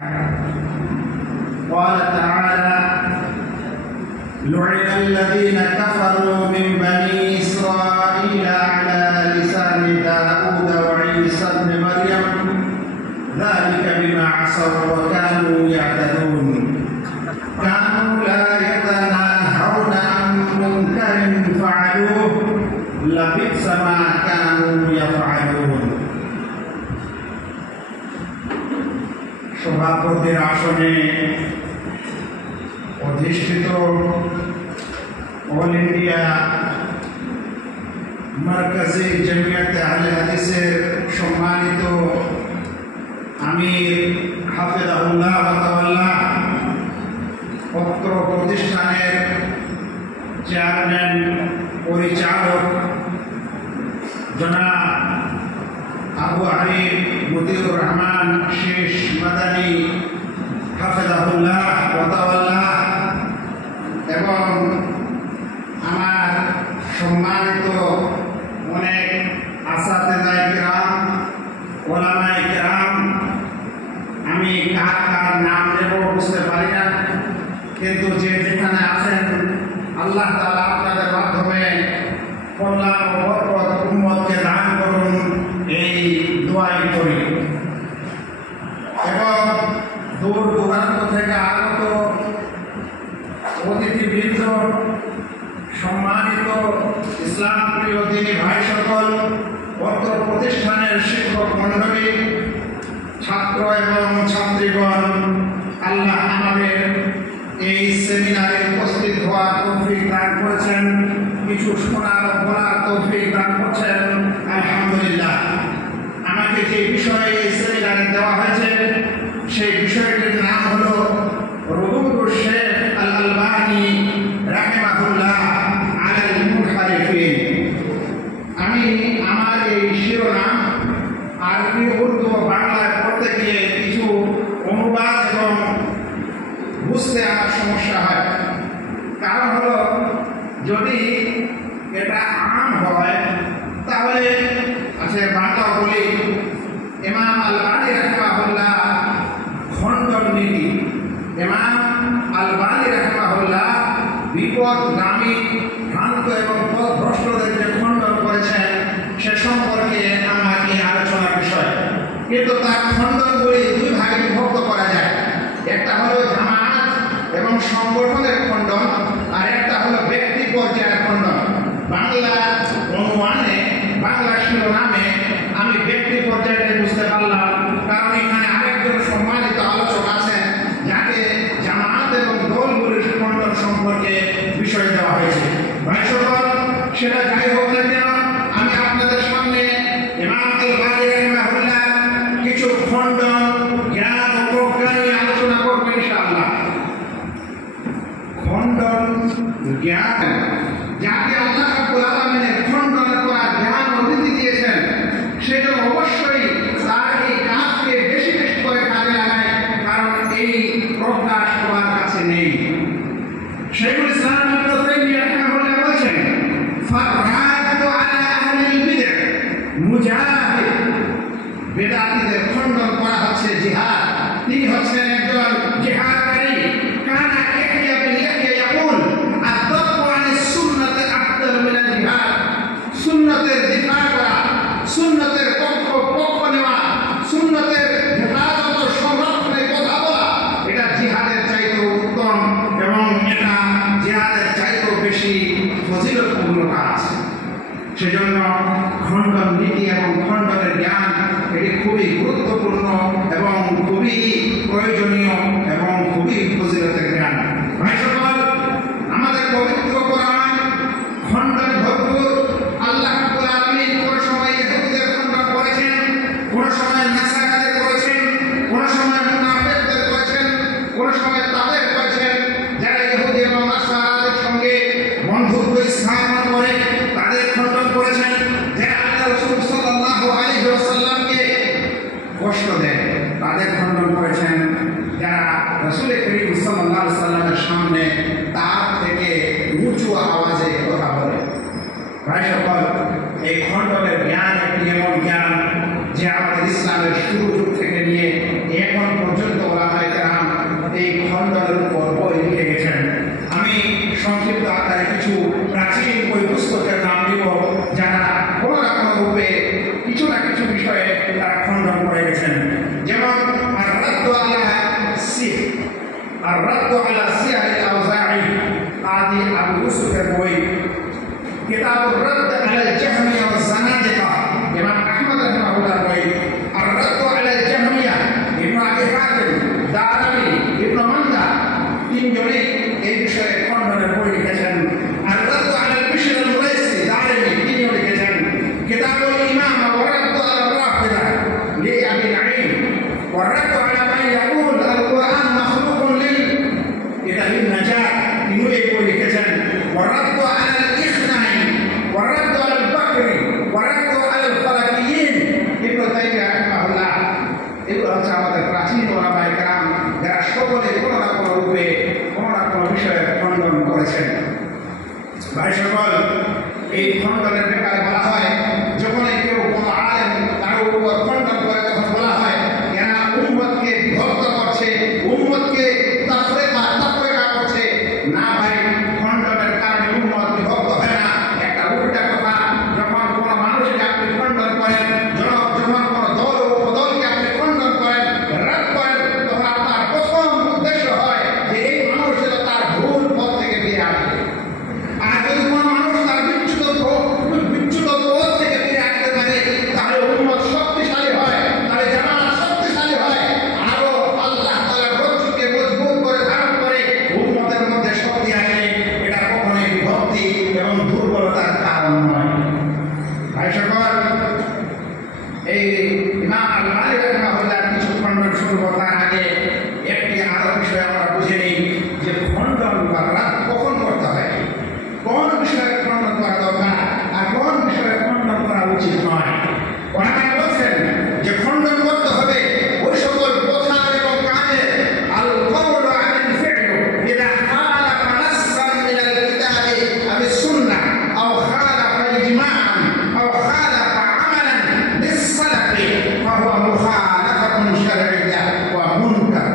قال تعالى: لعن الذين كفروا من بني إسرائيل على لسان داود وعيسى ابن مريم ذلك بما عصوا وكانوا يعتدون كانوا لا يتناهون عن منكر فعلوه لبئس ما كانوا يفعلون। সভাপতির আসনে অধিষ্ঠিত অল ইন্ডিয়া মারকাজি জমিয়তে আহলে হাদিসের সম্মানিত আমির হাফেজাহুল্লাহ ওয়া তাআলা, অত্র প্রতিষ্ঠানের চেয়ারম্যান পরিচালক জনাব আবু আরিফ মতিউর রহমান শেষ মাদানী হাফেজাহুল্লাহ ওয়া তাআলা এবং আমার সম্মানিত অনেক আসাতেজায়ে কিরাম, ওলামায়ে কিরাম, আমি কার কার নাম নেব বুঝতে পারি না, কিন্তু যে যেখানে আছেন আল্লাহ তাআলা আপনাদের মাধ্যমে কল্যাণ ও বরকত উম্মতকে দান করুন, এই দোয়াই করি। এবং দূর দূরান্ত থেকে আগত অতিথিবৃন্দ, সম্মানিত ইসলাম প্রিয় দিনী ভাই সকল, অত্র প্রতিষ্ঠানের শিক্ষক মণ্ডলী, ছাত্র এবং ছাত্রীগণ, আল্লাহ আমাদের এই সেমিনারে উপস্থিত হওয়ার তৌফিক দান করেছেন, কিছু শোনার ও বলার তৌফিক দান করছেন, আলহামদুলিল্লাহ। আমাকে যে বিষয়ে এই সেমিনারে দেওয়া হয়েছে সেই বিষয়টির নাম হলো রুদুদ শেখ আল আলবানী রাহিমাহুল্লাহ আলাল মুনহারিফিন। আমি আমার এই শিরোনাম আরবি, উর্দু ও বাংলায় পড়তে গিয়ে কিছু অনুবাদ এবং বুঝতে আমার সমস্যা হয়। কারণ হলো, যদি এটা আম হয় তাহলে আছে বাংলা বলি ইমাম আলবানী রাহিমাহুল্লাহ খণ্ডন নীতি। ইমাম আলবানী রাহিমাহুল্লাহ বিপদগামী, ভ্রান্ত এবং পথভ্রষ্টদের যে খণ্ডন করেছেন সে সম্পর্কে আমার এই আলোচনার বিষয়। কিন্তু তার খণ্ডনগুলি দুই ভাগে বিভক্ত করা যায়। একটা হলো জামাত এবং সংগঠনের খণ্ডন, আর একটা হলো ব্যক্তি পর্যায়ের খণ্ডন। বাংলা অনুমানে, বাংলা শিরোনামে আমি ব্যক্তি পর্যায়ে বুঝতে পারলাম, কারণ এখানে আরেকজন সম্মানিত আলোচক আছেন যাকে জামাত এবং দলগুলির খণ্ডন সম্পর্কে বিষয় দেওয়া হয়েছে। ভাই সকল, সেটা যাই হোক না কেন, আমি আপনাদের সামনে ইমাম আলবানী রাহিমাহুল্লাহ কিছু খণ্ডন, জ্ঞান ও প্রজ্ঞা নিয়ে আলোচনা করব ইনশাআল্লাহ। খণ্ডন, জ্ঞান, যাকে আল্লাহ রাব্বুল আলামিনের খণ্ডন করার জ্ঞান ও নীতি দিয়েছেন, সেটা অবশ্যই তার এই কাজকে বেশি বেশি করে কাজে লাগায়, কারণ এই প্রজ্ঞা সবার কাছে নেই। শাইখুল ইসলাম ইবনে তাইমিয়া রাহিমাহুল্লাহ বলেছেন, ফারহাদু আলা আহলিল বিদআহ মুজাহিদ। বেদাতীদের খণ্ডন করা হচ্ছে জিহাদ। তিনি হচ্ছেন একজন জিহাদকারী। কানা ইয়াহইয়া বিন ইয়াহইয়া ইয়াকুল আদ-দাফু আনিস সুন্নাতি আফদাল মিনাল জিহাদ। সুন্নতের দিফা করা, সুন্নতের পক্ষ নেওয়া, সুন্নতের হেফাজত ও সংরক্ষণের কথা বলা, এটা জিহাদের চাইতেও উত্তম এবং এটা জিহাদের চাইতেও বেশি ফজিলতপূর্ণ কাজ। সেজন্য খণ্ডন নীতি এবং খণ্ডনের জ্ঞান এটি খুবই গুরুত্বপূর্ণ এবং খুবই প্রয়োজনীয় এবং খুবই ফজিলতের জ্ঞান। ভাই সকল, আমাদের পবিত্র কোরআন খণ্ডন ভরপুর। আল্লাহ রাব্বুল আলামিন কোন সময় ইহুদিদের খণ্ডন করেছেন, কোন সময় নাসারাদের করেছেন, কোন সময় মুনাফিকদের করেছেন, কোন সময় তাদের করেছেন যারা ইহুদি এবং নাসারাদের সঙ্গে বন্ধুত্ব স্থাপন করে তাদের খণ্ডন করেছেন। যারা আল্লাহ রাসূল সাল্লাল্লাহু আলাইহি ওয়াসাল্লামকে কষ্ট দেয় তাদের খণ্ডন করেছেন। যারা রাসূল করিম সাল্লাল্লাহু আলাইহি ওয়াসাল্লামের সামনে তার থেকে উঁচু আওয়াজে কথা বলে। ভাই সকল, এই খণ্ডনের জ্ঞান একটি এমন জ্ঞান যে আমাদের ইসলামের শুরু থেকে নিয়ে এখন পর্যন্ত ওলামা রদ্দ আলা সিয়ারিল আওজাঈ কাদি আবু ইউসুফের বই, কিতাবুর রদ্দ আলা জাহমিয়া ওয়াজ জানাদিকা ইমাম আহমদ রাহিমাহুল্লাহর বই, আর রদ্দ আলা জাহমিয়া ইবনে আবি হাতিম, দারামি, ইবনে মান্দা তিনজনেই এই বিষয়ে খণ্ডনের বই লিখেছেন। আর রদ্দ আলা বিশর আল-মুরাইসি দারামি তিনিও লিখেছেন। কিতাবুল ইমাম ওয়া রদ্দ আলা রাফিদা লিআবি নাঈম ওয়া রদ্দ আলা মান ইয়াকুল আল-কুরআন মাখলুকুন লিন-নাজাত তিনিও এই বই লিখেছেন। ওয়া রদ্দ আলা আল-ইখনাই ওয়া রদ্দ আলা আল-বাকরি ওয়া রদ্দ আলা আল-ফালাকিয়্যিন ইবনে তাইমিয়া রাহিমাহুল্লাহ। এগুলো হচ্ছে আমাদের প্রাচীন ওলামায়ে কেরাম, যারা সকলে কোনো না কোনো রূপে কোনো না কোনো বিষয়ে খণ্ডন করেছেন। ভাই সকল, এই খণ্ডনের ব্যাপারে বলা হয়, যখনই কেউ কোনো আলেম তার উপর খণ্ডন করে তখন বলা হয় এরা উম্মতকে বিভক্ত করছে, উম্মতকে তাফরীকা করছে। না ভাই, খণ্ডনের কারণে উম্মত বিভক্ত হয় না। একটা উল্টা কথা, যখন কোনো মানুষকে আপনি খণ্ডন করেন, যখন কোনো দল ও উপদলকে আপনি খণ্ডন করেন, রাগ করেন, তখন আপনার প্রথম উদ্দেশ্য হয় যে এই মানুষ যেন তার ভুল পথ থেকে ফিরে আসে। আর যদি কোনো মানুষ তার বিচ্যুত পথ থেকে ফিরে আসতে পারে, তাহলে উম্মত শক্তিশালী হয়, তাহলে জামাত শক্তিশালী হয়, আরো আল্লাহ তাআলার রজ্জুকে মজবুত করে ধারণ করে উম্মতের মধ্যে শক্তি আসে। এটা কখনোই বিভক্তি এবং দুর্বলতার কারণ নয়। ভাই সকল, এই ইমাম আল-বানী রাহিমাহুল্লাহ কিছু খণ্ডন শুরু করার আগে একটি আরো বিষয় আমরা বুঝে নিই যে খণ্ডন বা রাদ কখন করতে হয়, কোন বিষয়ে খণ্ডন করা দরকার আর কোন বিষয়ে খণ্ডন করা উচিত নয়। ওনারা বলছেন যে খণ্ডন করতে হবে ওই সকল কথা এবং কাজে আল কওলু আনিল ফি'ল ইযা খালাফা নাসসান মিনাল কিতাবি আও সুন্নাহ আও খালাফা ইজমাআন আও খালাফা আমালান লিস-সালাফি ফাহুয়া মুখালাফাতুন শারঈয়্যা ওয়া মুনকার।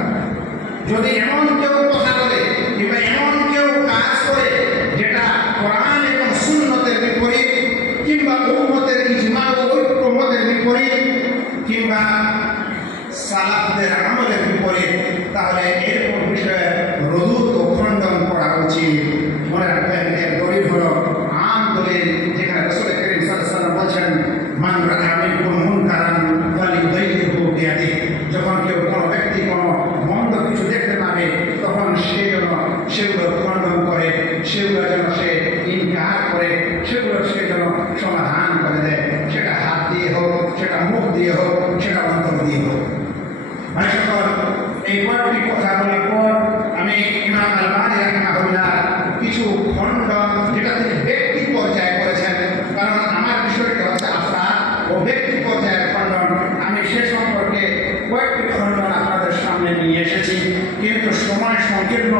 যদি এমন কেউ কথা বলে কিংবা এমন কেউ কাজ করে যেটা কোরআন এবং সুন্নতের বিপরীত, কিংবা উম্মতের ইজমা ও ঐক্যমতের বিপরীত, কিংবা সালাফদের আমলের বিপরীত, তাহলে এরকম বিষয়ে রদুদ ও খণ্ডন করা উচিত। মনে রাখবেন, এর দলিল হলো আম দলিল, যেখানে রাসূল করিম সাল্লাল্লাহু আলাইহি ওয়াসাল্লাম বলেছেন মান রাআ মিনকুম মুনকারান ফালিয়ুগাইয়িরহু বিয়াদিহি। যখন কেউ কোনো ব্যক্তি কোনো মন্দ কিছু দেখতে পাবে, তখন সেগুলো খণ্ডন করে, সেগুলো যেন সে ইনকার করে, সেগুলো সে যেন সমাধান করে দেয়। সেটা হাত দিয়ে হোক, সেটা মুখ দিয়ে হোক, সেটা অন্তর দিয়ে হোক। ভাই সকল, এই কয়েকটি কথা বলার পর আমি ইমাম আল-বানী রাহিমাহুল্লাহ কিছু খণ্ডন, যেটা তিনি ব্যক্তি পর্যায়ে করেছেন, কারণ আমার বিষয়টি হচ্ছে আফরাদ ও ব্যক্তি পর্যায়ের খণ্ডন, আমি সে সম্পর্কে কয়েকটি খণ্ডন আপনাদের সামনে নিয়ে এসেছি। কিন্তু সময় সংকীর্ণ,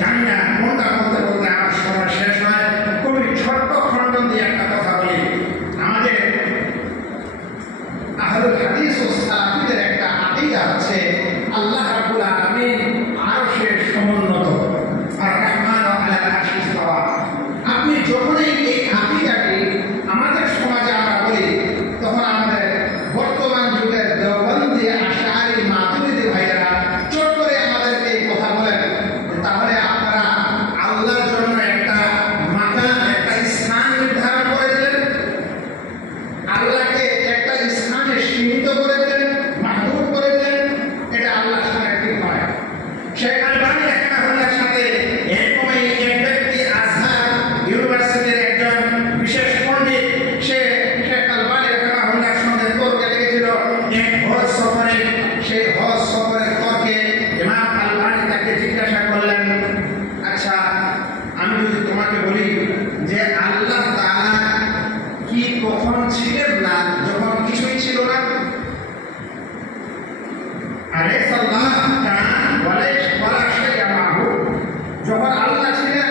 জানি না কোনটা বলতে বলতে আমার সময় শেষ হয়। খুবই ছোট্ট খণ্ডন দিয়ে একটা কথা বলি। আমাদের আহলুল হাদিস ও সালাফিদের একটা আকীদা আছে আল্লাহ রাব্বুল আলামিন আরশের সমুন্নত, আর রহমান আলাল আরশি ইস্তাওয়া। আপনি যখনই এই আকীদাটি আমাদের সমাজে আমরা বলি, তখন আমাদের বর্তমান যুগের দেওবন্দি, আশআরি, মাতুরিদি ভাইয়েরা চট করে আমাদেরকে এই কথা বলেন, তাহলে আপনারা আল্লাহর জন্য একটা মাকান, একটা স্থান নির্ধারণ করে দিলেন, আল্লাহকে একটা স্থানে সীমিত করে দিলেন, মাহদুদ করে দিলেন। এটা আল্লাহর সাথে ঠিক নয়। শেখ আল-বানী রাহিমাহুল্লাহর সাথে এরকমই এক ব্যক্তি, আজহার ইউনিভার্সিটির একজন বিশেষ পণ্ডিত, সে শেখ আল-বানী রাহিমাহুল্লাহর সঙ্গে তর্কে লেগেছিল এক হজ সফরে। সেই হজ সফরের তর্কে ইমাম আল-বানী তাকে জিজ্ঞাসা করলেন, আচ্ছা, আমি যদি তোমাকে বলি যে আল্লাহ তাআলা কি কখন ছিলেন না যখন কিছুই ছিল না? আলাইসাল্লাহ কান ওয়ালা শাইআ মাহু। যখন আল্লাহ ছিলেন,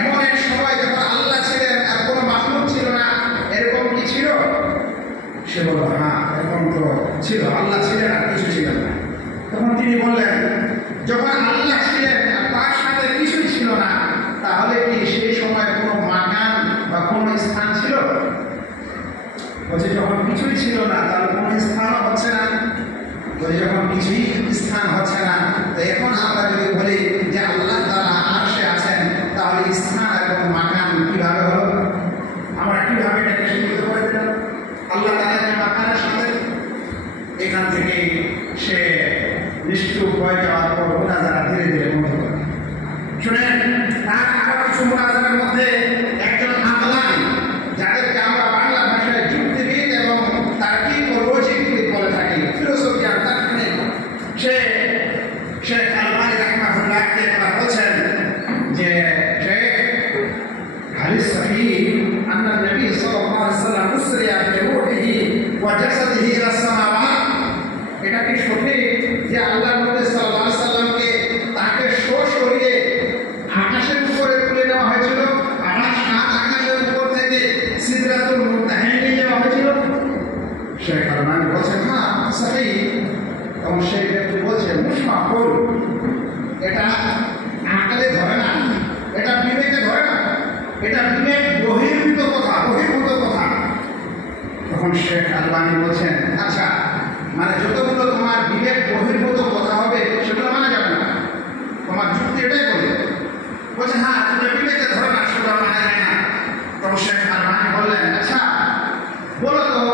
এমন এক সময় যখন আল্লাহ ছিলেন আর কোনো মাখলুক ছিল না, এরকম কি ছিল? সে বলল, হ্যাঁ, এরকম তো ছিল, আল্লাহ ছিলেন আর কিছু ছিল না। তখন তিনি বললেন, যখন আল্লাহ ছিলেন আর তার সাথে কিছুই ছিল না, তাহলে কি সেই সময় কোনো মাকান বা কোনো স্থান ছিল? বলছে, যখন কিছুই ছিল না তাহলে কোনো স্থানও হচ্ছে না। বলছে, যখন কিছুই স্থান হচ্ছে না, তো এখন আমরা যদি বলি কিছু ভয় যাওয়ার পর মুনাজারা ধীরে ধীরে বন্ধ করে। শুনেন, তার আরো কিছু মুনাজারার মধ্যে একজন আমলানি, যাদেরকে আমরা বাংলা ভাষায় যুক্তিবিদ এবং তার্কিক ও লজিকবিদ বলে থাকি, ফিলোসফি আর তার্কিক, সে শেখ আলবানী রাহমাতুল্লাহকে একবার বলছেন যে শেখ هل صحيح أن النبي صلى الله عليه وسلم أسري بروحه وجسده إلى السماوات؟ এটা কি সঠিক যে আল্লাহর নবী সাল্লাল্লাহু আলাইহি সাল্লামকে তাকে সশরীরে আকাশের উপরে তুলে নেওয়া হয়েছিল, আকাশ সাত আকাশের উপর থেকে সিদরাতুল মুনতাহায় নিয়ে যাওয়া হয়েছিল? শেখ আলবানী বলছেন হ্যাঁ সহিহ। এবং সেই ব্যক্তি বলছে মুশমাকুল, এটা আকলে ধরে না, এটা বিবেকে ধরে না, এটা বিবেক বহির্ভূত কথা, বহির্ভূত কথা। তখন শেখ আলবানী বলছেন আচ্ছা, মানে যতগুলো তোমার বিবেক বহির্ভূত কথা হবে সেগুলো মানা যাবে না, তোমার যুক্তি এটাই বলে। বলছে হ্যাঁ, তুমি বিবেকে ধরে না, সেগুলো মানা যায় না। তখন শেখ আলবানী বললেন আচ্ছা বলো তো,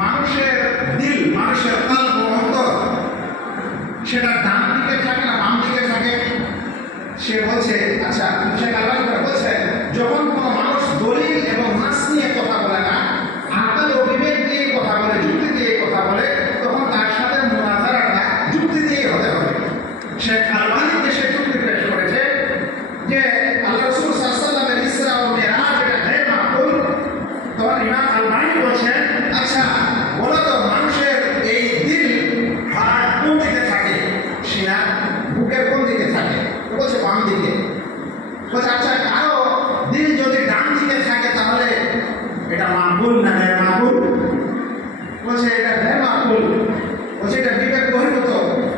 মানুষের দিল, মানুষের কল্প, অন্তর, সেটা ডান দিকে থাকে না বাম দিকে থাকে? সে বলছে আচ্ছা, শেখ আলবানী বলছে যখন কোনো মানুষ দলিল এবং নাস নিয়ে কথা বলে না, আকল ও বিবেক দিয়ে কথা বলে, যুক্তি দিয়ে কথা বলে, তখন তার সাথে মুনাজারাটা যুক্তি দিয়ে হতে হবে। শেখ আলবানী সে যুক্তি পেশ করেছে যে আল্লাহ রাসূল সাল্লাল্লাহু আলাইহি ওয়াসাল্লামের ইসরা ও মিরাজ এটা গায়র মাকবুল। তখন ইমাম আলবানী বলছেন আচ্ছা বলো তো, মানুষের এই দিল হার্ট কোন দিকে থাকে? সিনা বুকের কোন দিকে থাকে? বলছে বাম দিকে। বলছে আচ্ছা, কারো দিল যদি ডান দিকে থাকে তাহলে এটা মাকবুল না গায়র মাকবুল? বলছে এটা গায়র মাকবুল। বলছে এটা বিবেক বহির্ভূত।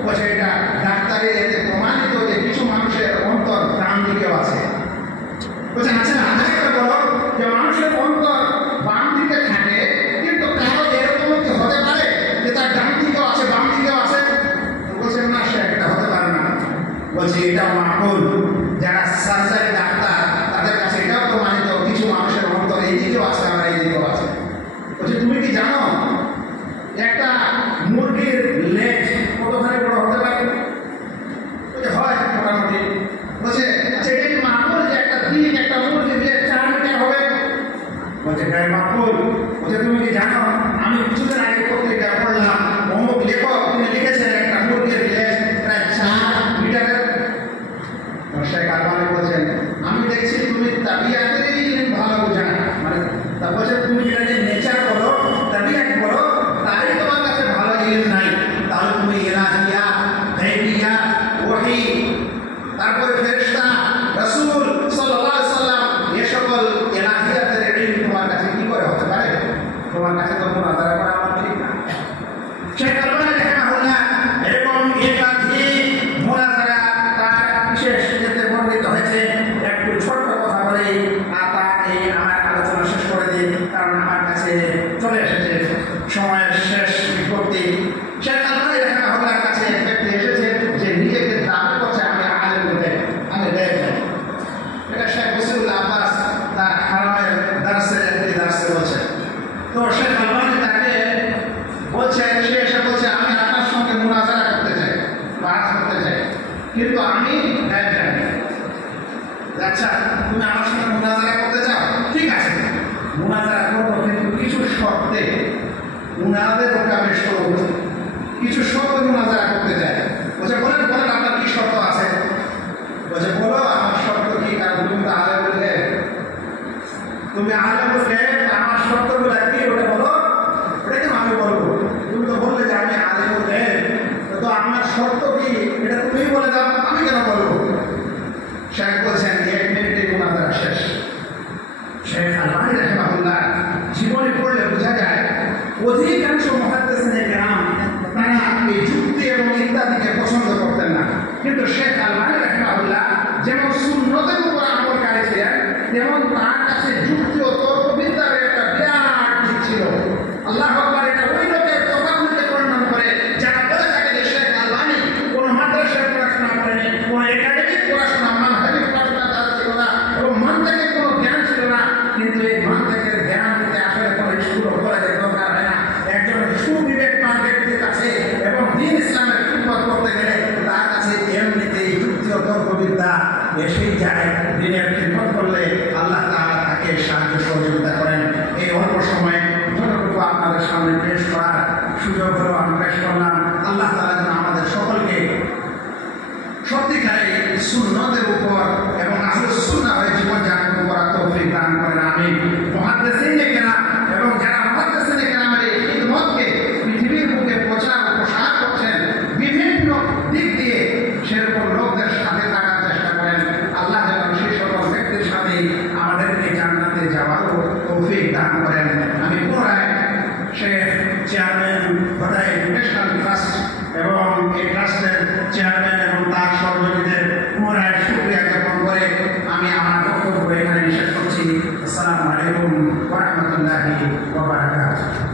বলছে এটা ডাক্তারি এতে প্রমাণিত যে কিছু মানুষের অন্তর ডান দিকেও আছে। বলছে আচ্ছা আরেকটা বলো, যে মানুষের অন্তর বাম দিকে থাকে কিন্তু কারো এরকম কি হতে পারে যে তার ডান দিকেও আছে বাম দিকেও আছে? বলছে না, সে এটা হতে পারে না। বলছে এটা মাকবুল, যারা সার্জারি ডাক্তার তাদের কাছে এটাও প্রমাণিত কিছু মানুষের অন্তর এই দিকেও আছে আমরা এই দিকেও আছে। বলছে তুমি কি জানো একটা মুরগির লেজ কতখানি বড় হতে পারে? বলছে হয় মোটামুটি। বলছে আচ্ছা এটা কি মাকবুল যে একটা দিক একটা মুরগির লেজ 4 মিটার হবে? বলছে গায়র মাকবুল। বলছে তুমি কি জানো, আমি কিছুদিন আগে পত্রিকা পড়লাম, অমুক লেখক তিনি লিখেছেন একটা মুরগির লেজ প্রায় 4 মিটারের। শেখ আলবানী বলছেন আমি দেখছি তুমি তাবিয়াতেরই ভালো বোঝা না, মানে তা বলছে তুমি যেটা যে নেচার বলো, তাবিয়াত বলো, তারই তোমার কাছে ভালো ইলম নাই, তাহলে তুমি ইলাহিয়াত, গায়বিয়াত, ওহী, তারপরে ফেরেশতা, রাসূল সাল্লাল্লাহু আলাইহি সাল্লাম, এই সকল ইলাহিয়াতের ইলম তোমার কাছে কি করে হতে পারে? তোমার কাছে তো মুনাজারা করা আমার ঠিক না। শেখ আলবানী রাহিমাহুল্লাহ এরকম একাধিক মুনাজারা তার বিশেষ ক্ষেত্রে বর্ণিত হয়েছে। একটু ছোট্ট কথা বলে আমার আলোচনা শেষ করে দিই, কারণ আমার কাছে চলে এসেছে সময়ের শেষ বিজ্ঞপ্তি। শেখ আলবানী রাহিমাহুল্লাহর কাছে ব্যক্তি এসেছে যে নিজেকে দাবি করছে আমি আলেম বলে, আমি দেখ। এটা শেখ বসিরুল্লাহ আব্বাস তার হারামের দার্সের একটি দার্সে বলছে। তো শেখ আলবানী তাকে বলছে, সে এসে বলছে আমি আপনার সঙ্গে মুনাজারা করতে চাই, বাস করতে চাই, কিন্তু আমি জানি। আচ্ছা তুমি আমার সঙ্গে মুনাজারা করতে চাও, ঠিক আছে মুনাজারা করবো, কিন্তু কিছু শর্তে উনাদের ওখানে শর্ত, কিছু শর্ত মুনাজারা করতে চাই। বলছে বলেন বলেন আপনার কি শর্ত আছে? বলছে বলো আমার শর্ত কি? কারণ তুমি তো আলে বললে, তুমি আলে বললে আমার শর্তগুলো কি ওটা বলো। ওটা কেন আমি বলবো? তুমি তো বললে যে আমি আলে বললে, তো আমার শর্ত কি এটা তুমি বলে দাও, আমি কেন বলবো? শেখ বলছেন 1 মিনিটে মুনাজারা শেষ। শেখ আলবানী রাহিমাহুল্লাহ জীবনে পড়লে বোঝা যায় অধিকাংশ মুহাদ্দিসিনে কেরাম তারা এই যুক্তি এবং ইত্যাদিকে পছন্দ করতেন না, কিন্তু শেখ আলবানী রাহিমাহুল্লাহ যেমন সুন্নতের উপর আমলকারী ছিলেন, তেমন তার কাছে যুক্তি ও তর্কবিদ্যার একটা বিরাট দিক ছিল। আল্লাহ আকবার, এটা ওই লোকের কথাগুলিকে বর্ণনা করে যারা বলে থাকে যে শেখ আলবানী কোনো মাদ্রাসায় পড়াশোনা করেনি, কোনো একাডেমিক পড়াশোনা, মানহাজিক পড়াশোনা তার ছিল না, এবং মানহাজিকের কোনো জ্ঞান ছিল না। কিন্তু এই মানহাজিকের জ্ঞান দিতে আসলে কোনো স্কুল ও কলেজের দরকার হয় না। একজন সুবিবেকমান ব্যক্তির কাছে এবং দ্বীন ইসলামের খিদমত করতে গেলে এসেই যায়, দিনের খিদমত করলে আল্লাহ তাআলা তাকে সাহায্য সহযোগিতা করেন। এই অল্প সময়ে যতটুকু আপনাদের সামনে পেশ করার সুযোগ হলো আমি পেশ করলাম। আল্লাহ তাআলা যেন আমাদের সকলকে সত্যিকারে সুন্নতের উপর এবং আহলুস সুন্নাহ হয়ে জীবনযাপন করার তৌফিক দান করেন। আমিন। মুহাদ্দিসিনে কেরাম এবং যারা মুহাদ্দিসিনে কেরামের এই খিদমতকে পৃথিবীর বুকে প্রচার ও প্রসার করছেন, বিভিন্ন দিক দিয়ে সেরকম লোকদের সাথে থাকার চেষ্টা করেন, আল্লাহ যেন সেই সকল ব্যক্তির সাথে আমাদেরকে জান্নাতে যাওয়ারও তৌফিক দান করেন। আমি পুনরায় Sheikh chairman hotel national trust এবং এই ট্রাস্টের চেয়ারম্যান এবং তার সহযোগীদের পুনরায় শুকরিয়া জ্ঞাপন করে আমি আমার বক্তব্য এখানে শেষ করছি। আসসালামু আলাইকুম ওয়া রাহমাতুল্লাহি ওয়া বারাকাতুহু।